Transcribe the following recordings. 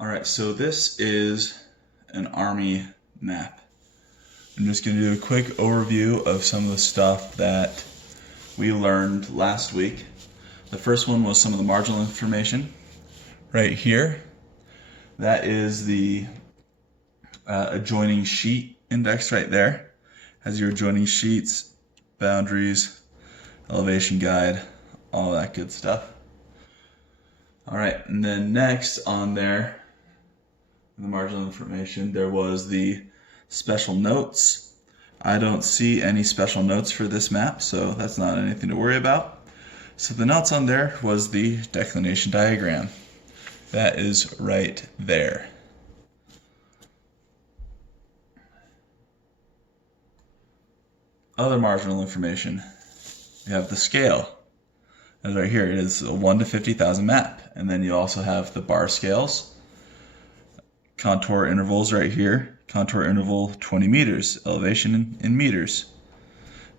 Alright, so this is an Army map. I'm just going to do a quick overview of some of the stuff that we learned last week. The first one was some of the marginal information right here. That is the adjoining sheet index right there. Has your adjoining sheets, boundaries, elevation guide, all that good stuff. Alright, and then next on there, in the marginal information, there was the special notes. I don't see any special notes for this map, so that's not anything to worry about. So the notes on there was the declination diagram. That is right there. Other marginal information. We have the scale. That's right here. It is a 1 to 50,000 map. And then you also have the bar scales. Contour intervals right here. Contour interval 20 meters. Elevation in meters.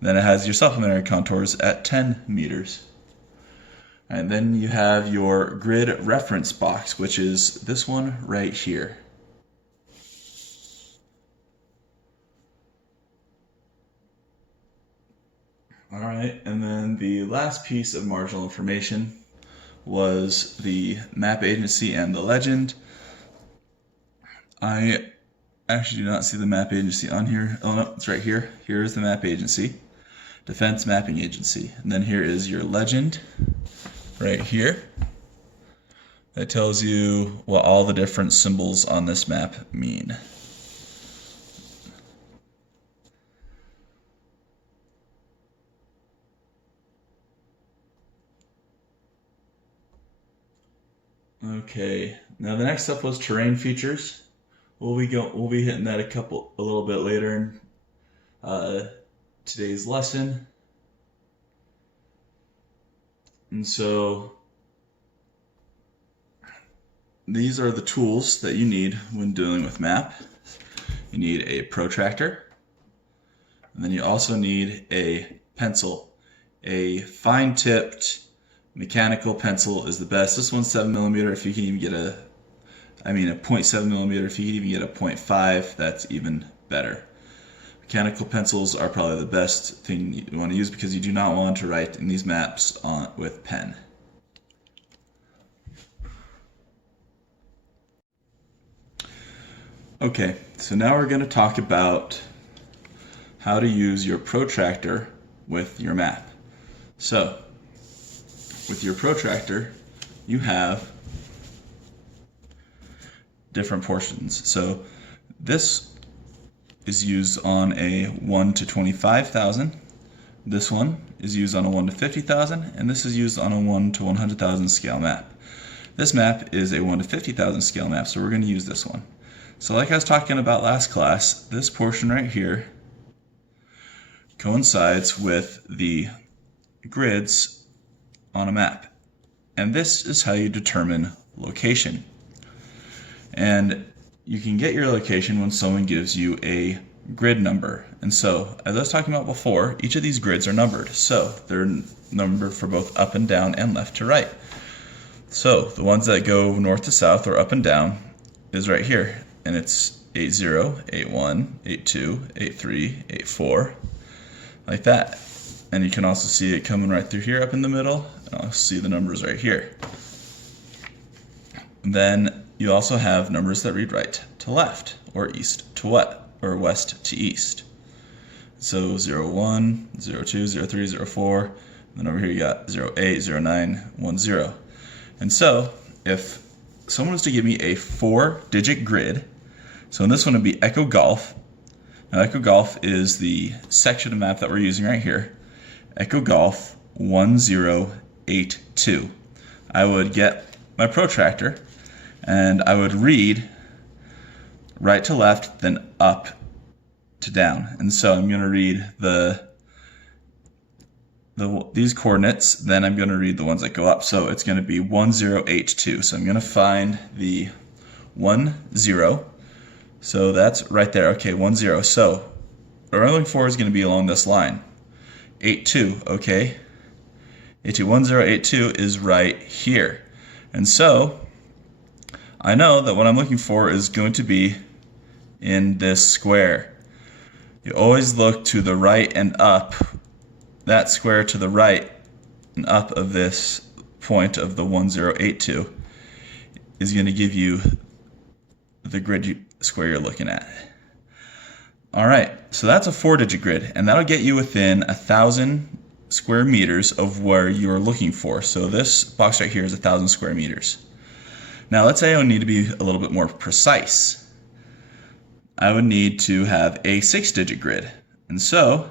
Then it has your supplementary contours at 10 meters. And then you have your grid reference box, which is this one right here. Alright, and then the last piece of marginal information was the map agency and the legend. I actually do not see the map agency on here. Oh no, it's right here. Here is the map agency, Defense Mapping Agency. And then here is your legend right here. That tells you what all the different symbols on this map mean. Okay, now the next up was terrain features. We'll be hitting that a little bit later in today's lesson. And so these are the tools that you need when dealing with map. You need a protractor, and then you also need a pencil. A fine-tipped mechanical pencil is the best. This one's 7mm. If you can even get a 0.7mm. If you can even get a 0.5, that's even better. Mechanical pencils are probably the best thing you want to use because you do not want to write in these maps with pen. Okay, so now we're going to talk about how to use your protractor with your map. So, with your protractor, you have different portions. So this is used on a 1 to 25,000. This one is used on a 1 to 50,000, and this is used on a 1 to 100,000 scale map. This map is a 1 to 50,000 scale map, so we're going to use this one. So like I was talking about last class, this portion right here coincides with the grids on a map. And this is how you determine location. And you can get your location when someone gives you a grid number. And so, as I was talking about before, each of these grids are numbered. So, they're numbered for both up and down and left to right. So, the ones that go north to south or up and down is right here. And it's 80, 81, 82, 83, 84, like that. And you can also see it coming right through here up in the middle. And I'll see the numbers right here. Then you also have numbers that read right to left, or east to west to east. So 01, 02, 03, 04, and then over here you got 08, 09, 10. And so if someone was to give me a 4-digit grid, so in this one it would be Echo Golf. Now Echo Golf is the section of map that we're using right here. Echo Golf 1082. I would get my protractor and I would read right to left, then up to down. And so I'm going to read these coordinates, then I'm going to read the ones that go up. So it's going to be 1082. So I'm going to find the 10. So that's right there. Okay, 10. So what we're looking for is going to be along this line. 82, okay. 82, 1082 is right here. And so I know that what I'm looking for is going to be in this square. You always look to the right and up. That square to the right and up of this point of the 1082 is going to give you the grid square you're looking at. Alright, so that's a 4-digit grid, and that'll get you within 1,000 square meters of where you're looking for. So this box right here is 1,000 square meters. Now let's say I need to be a little bit more precise. I would need to have a 6-digit grid, and so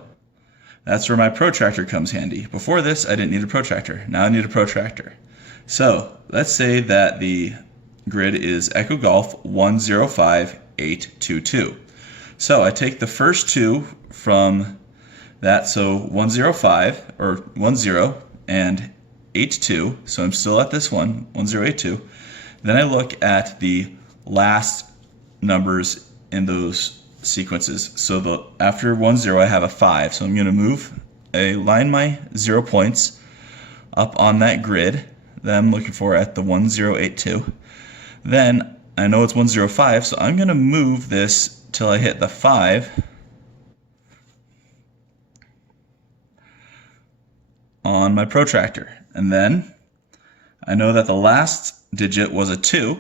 that's where my protractor comes handy. Before this, I didn't need a protractor. Now I need a protractor. So let's say that the grid is Echo Golf 105822. So I take the first two from that, so 105 or 10 and 82. So I'm still at this one, 1082. Then I look at the last numbers in those sequences. So after 10 I have a 5. So I'm going to line my 0 points up on that grid that I'm looking for at the 1082. Then I know it's 105, so I'm going to move this till I hit the 5 on my protractor. And then I know that the last digit was a 2,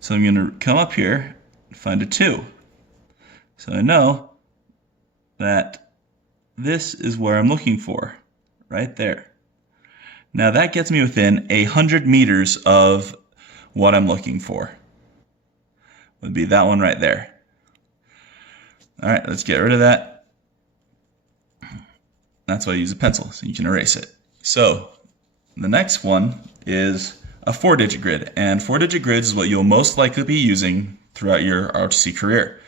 so I'm going to come up here and find a 2. So I know that this is where I'm looking for, right there. Now that gets me within 100 meters of what I'm looking for. Would be that one right there. All right, let's get rid of that. That's why I use a pencil, so you can erase it. So the next one is a 4-digit grid, and 4-digit grids is what you'll most likely be using throughout your ROTC career.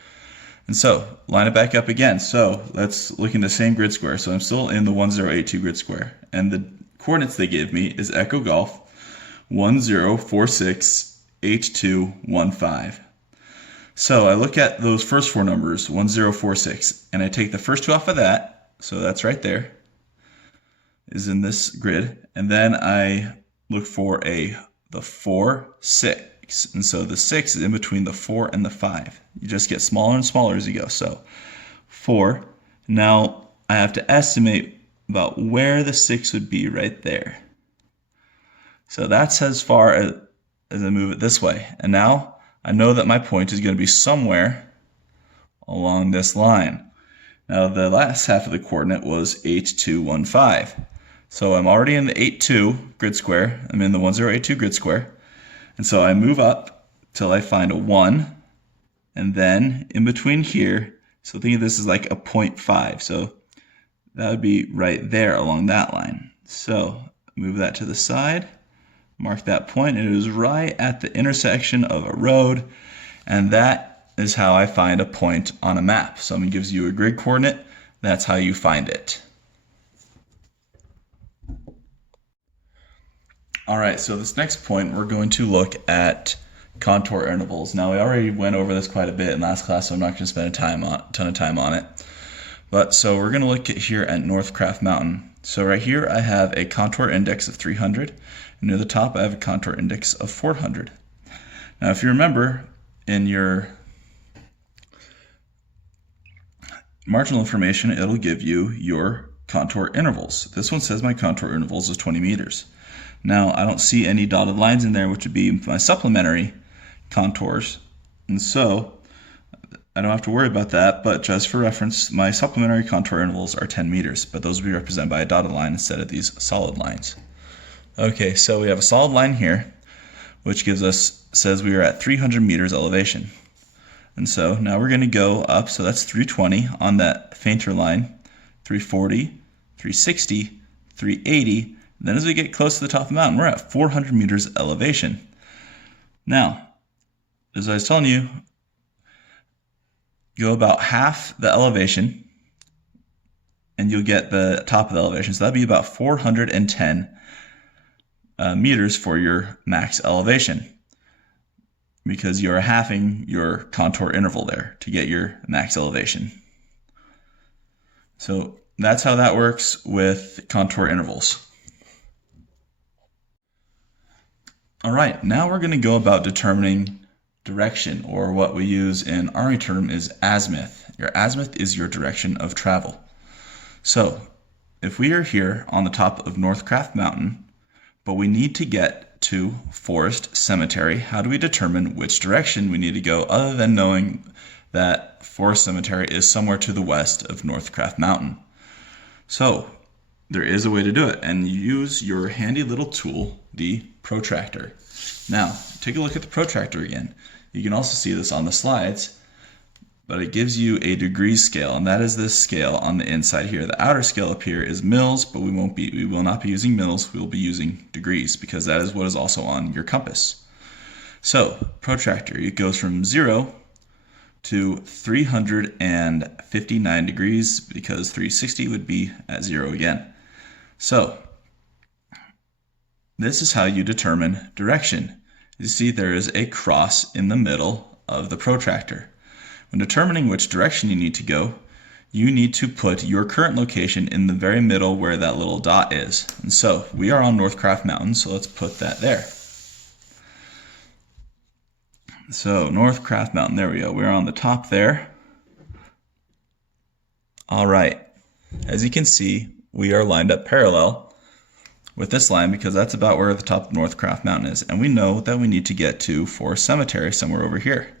And so line it back up again. So let's look in the same grid square. So I'm still in the 1082 grid square, and the coordinates they give me is Echo Golf 10468215. So I look at those first 4 numbers, 1046, and I take the first 2 off of that, so that's right there, is in this grid, and then I look for the 4, 6, and so the 6 is in between the 4 and the 5. You just get smaller and smaller as you go. So 4, now I have to estimate about where the 6 would be right there. So that's as far as I move it this way, and now I know that my point is going to be somewhere along this line. Now the last half of the coordinate was 8215. So I'm already in the 82 grid square. I'm in the 1082 grid square. And so I move up till I find a 1. And then in between here, so think of this as like a 0.5. So that would be right there along that line. So move that to the side. Mark that point, and it is right at the intersection of a road, and that is how I find a point on a map. Someone gives you a grid coordinate, that's how you find it. Alright, so this next point we're going to look at contour intervals. Now we already went over this quite a bit in last class, so I'm not going to spend a ton of time on it. But so we're going to look here at Northcraft Mountain. So right here I have a contour index of 300. And near the top I have a contour index of 400. Now if you remember in your marginal information, it'll give you your contour intervals. This one says my contour intervals is 20 meters. Now I don't see any dotted lines in there, which would be my supplementary contours. And so I don't have to worry about that, but just for reference, my supplementary contour intervals are 10 meters, but those will be represented by a dotted line instead of these solid lines. Okay, so we have a solid line here, which says we are at 300 meters elevation. And so now we're going to go up, so that's 320 on that fainter line, 340, 360, 380. Then as we get close to the top of the mountain, we're at 400 meters elevation. Now, as I was telling you, go about half the elevation, and you'll get the top of the elevation. So that'd be about 410 meters for your max elevation, because you're halving your contour interval there to get your max elevation. So that's how that works with contour intervals. All right, now we're going to go about determining direction, or what we use in Army term is azimuth. Your azimuth is your direction of travel. So if we are here on the top of Northcraft Mountain, but we need to get to Forest Cemetery, how do we determine which direction we need to go other than knowing that Forest Cemetery is somewhere to the west of Northcraft Mountain? So there is a way to do it, and you use your handy little tool, the protractor. Now, take a look at the protractor again. You can also see this on the slides, but it gives you a degrees scale, and that is this scale on the inside here. The outer scale up here is mils, but we will not be using mils, we will be using degrees, because that is what is also on your compass. So, protractor, it goes from 0 to 359 degrees, because 360 would be at 0 again. So, this is how you determine direction. You see there is a cross in the middle of the protractor. When determining which direction you need to go, you need to put your current location in the very middle where that little dot is. And so we are on Northcraft Mountain, so let's put that there. So Northcraft Mountain, there we go. We're on the top there. All right. As you can see, we are lined up parallel with this line because that's about where the top of Northcraft Mountain is. And we know that we need to get to Forest Cemetery somewhere over here.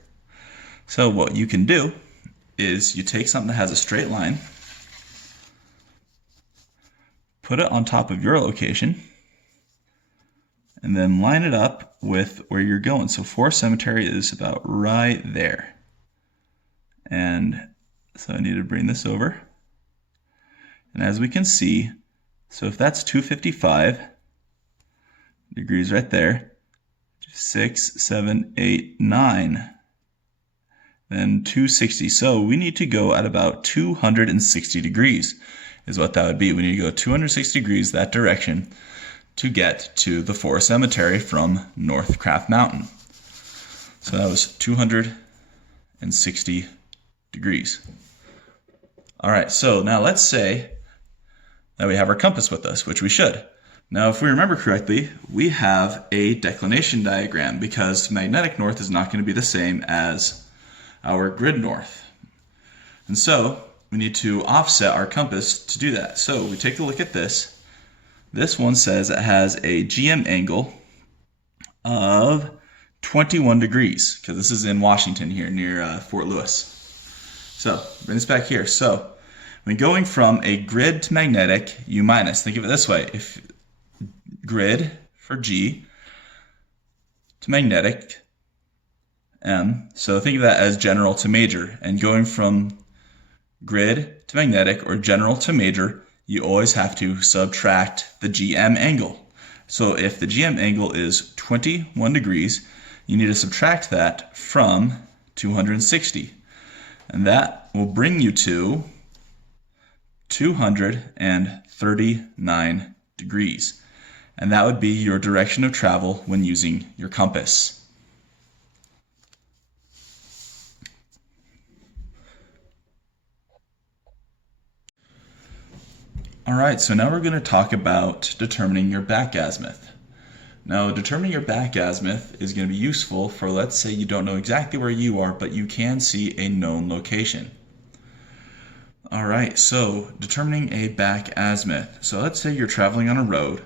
So what you can do is you take something that has a straight line, put it on top of your location, and then line it up with where you're going. So Forest Cemetery is about right there. And so I need to bring this over. And as we can see, so if that's 255 degrees right there, 6, 7, 8, 9, then 260. So we need to go at about 260 degrees is what that would be. We need to go 260 degrees that direction to get to the Forest Cemetery from Northcraft Mountain. So that was 260 degrees. All right, so now let's say that we have our compass with us, which we should. Now, if we remember correctly, we have a declination diagram because magnetic north is not going to be the same as our grid north. And so we need to offset our compass to do that. So we take a look at this. This one says it has a GM angle of 21 degrees because this is in Washington here near Fort Lewis. So bring this back here. So when going from a grid to magnetic, U minus, think of it this way. If grid for G to magnetic, M. So think of that as general to major. And going from grid to magnetic or general to major, you always have to subtract the GM angle. So if the GM angle is 21 degrees, you need to subtract that from 260. And that will bring you to 239 degrees. And that would be your direction of travel when using your compass. All right, so now we're going to talk about determining your back azimuth. Now, determining your back azimuth is going to be useful for, let's say you don't know exactly where you are, but you can see a known location. All right, so determining a back azimuth. So let's say you're traveling on a road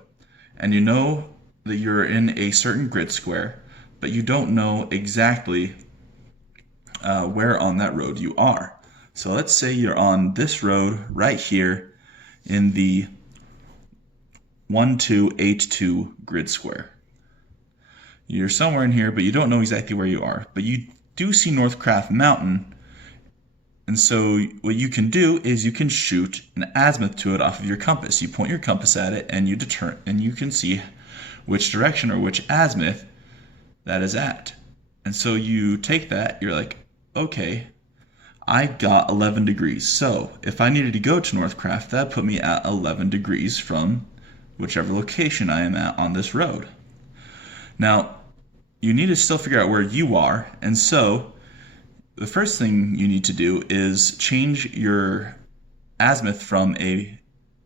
and you know that you're in a certain grid square, but you don't know exactly where on that road you are. So let's say you're on this road right here in the 1282 grid square. You're somewhere in here, but you don't know exactly where you are. But you do see Northcraft Mountain, and so what you can do is you can shoot an azimuth to it off of your compass. You point your compass at it, and you can see which direction or which azimuth that is at. And so you take that, you're like, okay, I got 11 degrees. So if I needed to go to Northcraft, that put me at 11 degrees from whichever location I am at on this road. Now, you need to still figure out where you are. And so the first thing you need to do is change your azimuth from a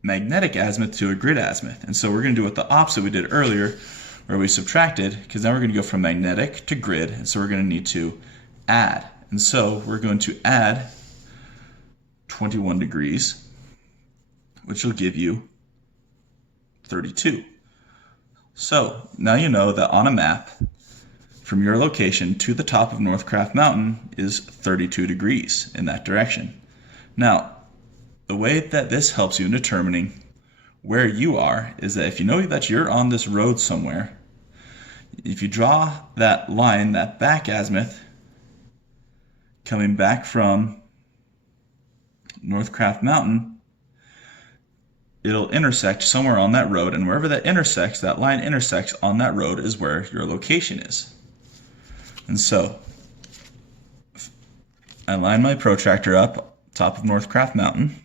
magnetic azimuth to a grid azimuth. And so we're going to do it the opposite we did earlier. where we subtracted, because now we're going to go from magnetic to grid, and so we're going to need to add. And so we're going to add 21 degrees, which will give you 32. So now you know that on a map, from your location to the top of Northcraft Mountain is 32 degrees in that direction. Now, the way that this helps you in determining where you are is that if you know that you're on this road somewhere, if you draw that line, that back azimuth, coming back from Northcraft Mountain, it'll intersect somewhere on that road, and wherever that intersects, that line intersects on that road is where your location is. And so I line my protractor up top of Northcraft Mountain.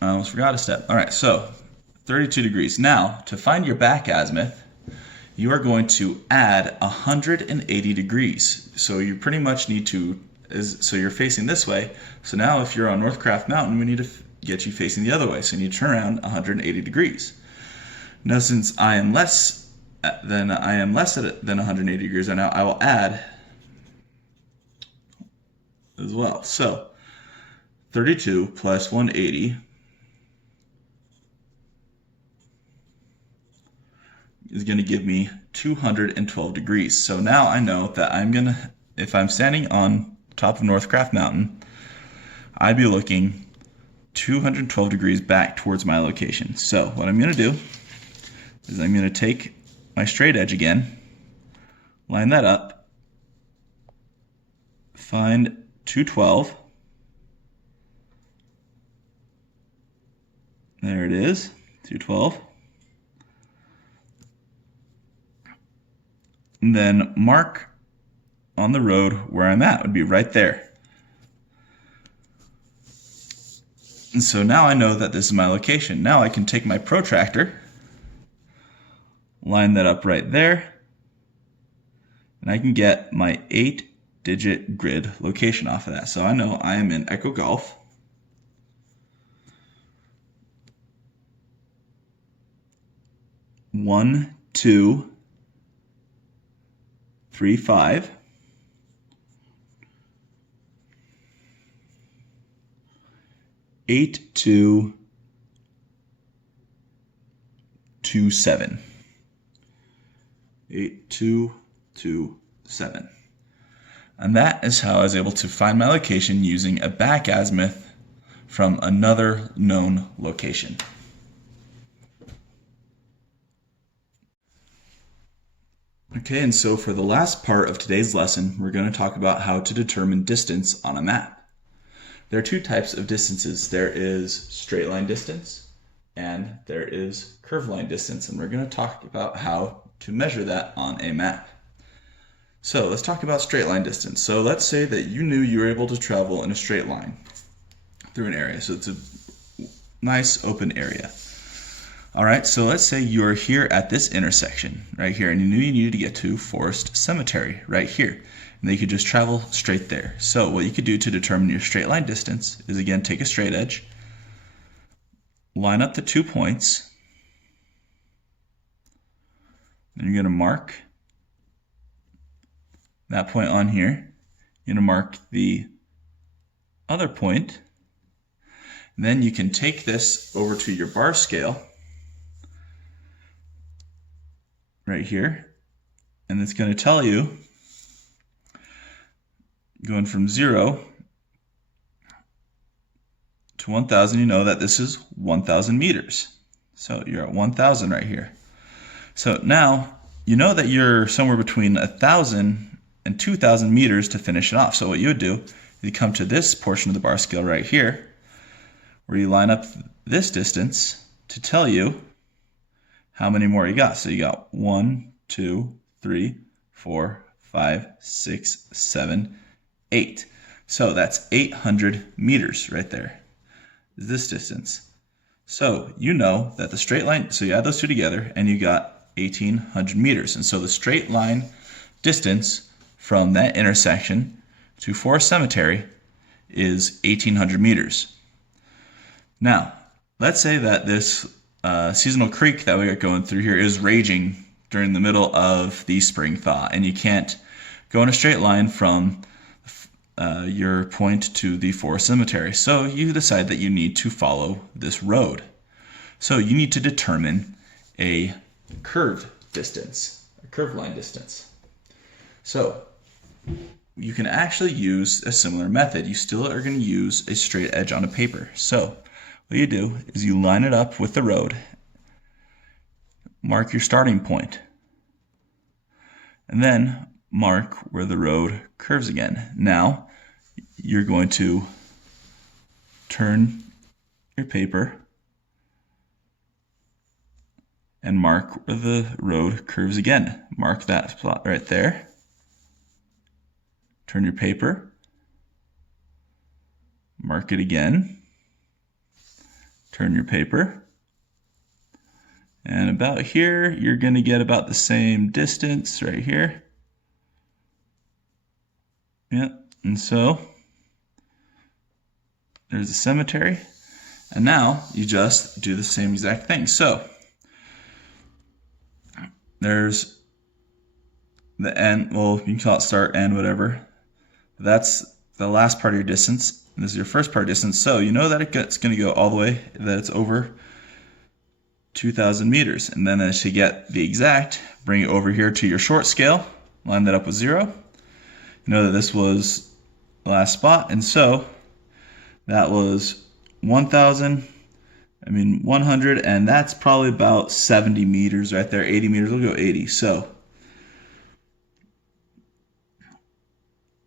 I almost forgot a step. All right, so 32 degrees. Now, to find your back azimuth, you are going to add 180 degrees. So you pretty much need to, so you're facing this way. So now if you're on Northcraft Mountain, we need to get you facing the other way. So you need to turn around 180 degrees. Now, since I am less than 180 degrees, now I will add as well. So 32 plus 180 is going to give me 212 degrees. So now I know that if I'm standing on top of Northcraft Mountain, I'd be looking 212 degrees back towards my location. So what I'm going to do is I'm going to take my straight edge again, line that up, find 212. There it is, 212. And then mark on the road where I'm at, would be right there. And so now I know that this is my location. Now I can take my protractor, line that up right there, and I can get my 8-digit grid location off of that. So I know I am in Echo Golf. One, 2, 3, 5. 8, 2, 2, 7. 8, 2, 2, 7. And that is how I was able to find my location using a back azimuth from another known location. Okay, and so for the last part of today's lesson, we're going to talk about how to determine distance on a map. There are two types of distances. There is straight line distance and there is curved line distance, and we're going to talk about how to measure that on a map. So let's talk about straight line distance. So let's say that you knew you were able to travel in a straight line through an area. So it's a nice open area. All right, so let's say you're here at this intersection right here, and you knew you needed to get to Forest Cemetery right here. And then you could just travel straight there. So what you could do to determine your straight line distance is, again, take a straight edge, line up the 2 points, then you're going to mark that point on here. You're going to mark the other point. And then you can take this over to your bar scale right here, and it's going to tell you, going from 0 to 1,000, you know that this is 1,000 meters. So you're at 1,000 right here. So now you know that you're somewhere between 1,000 and 2,000 meters to finish it off. So what you would do is you come to this portion of the bar scale right here, where you line up this distance to tell you how many more you got. So you got 1, 2, 3, 4, 5, 6, 7, 8. So that's 800 meters right there, is this distance. So you know that the straight line, so you add those two together and you got 1,800 meters. And so the straight line distance from that intersection to Forest Cemetery is 1,800 meters. Now, let's say that this seasonal creek that we got going through here is raging during the middle of the spring thaw, and you can't go in a straight line from your point to the forest cemetery. So you decide that you need to follow this road. So you need to determine a curved distance, a curved line distance. So you can actually use a similar method. You still are going to use a straight edge on a paper. So what you do is you line it up with the road, mark your starting point, and then mark where the road curves again. Now you're going to turn your paper and mark where the road curves again. Mark that spot right there. Turn your paper, mark it again, turn your paper, and about here you're going to get about the same distance right here. Yep, and so there's the cemetery, and now you just do the same exact thing. So there's the end, well, you can call it start, end, whatever. That's the last part of your distance. And this is your first part of distance. So you know that it's going to go all the way, that it's over 2,000 meters. And then as you get the exact, bring it over here to your short scale, line that up with 0. You know that this was the last spot. And so that was 100, and that's probably about 70 meters right there, 80 meters. We'll go 80. So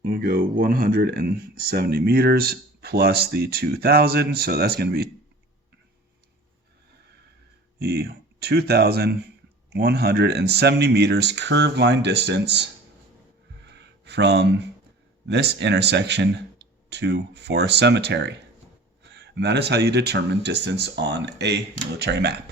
we'll go 170 meters plus the 2,000. So that's going to be the 2,170 meters curved line distance from this intersection to Forest Cemetery. And that is how you determine distance on a military map.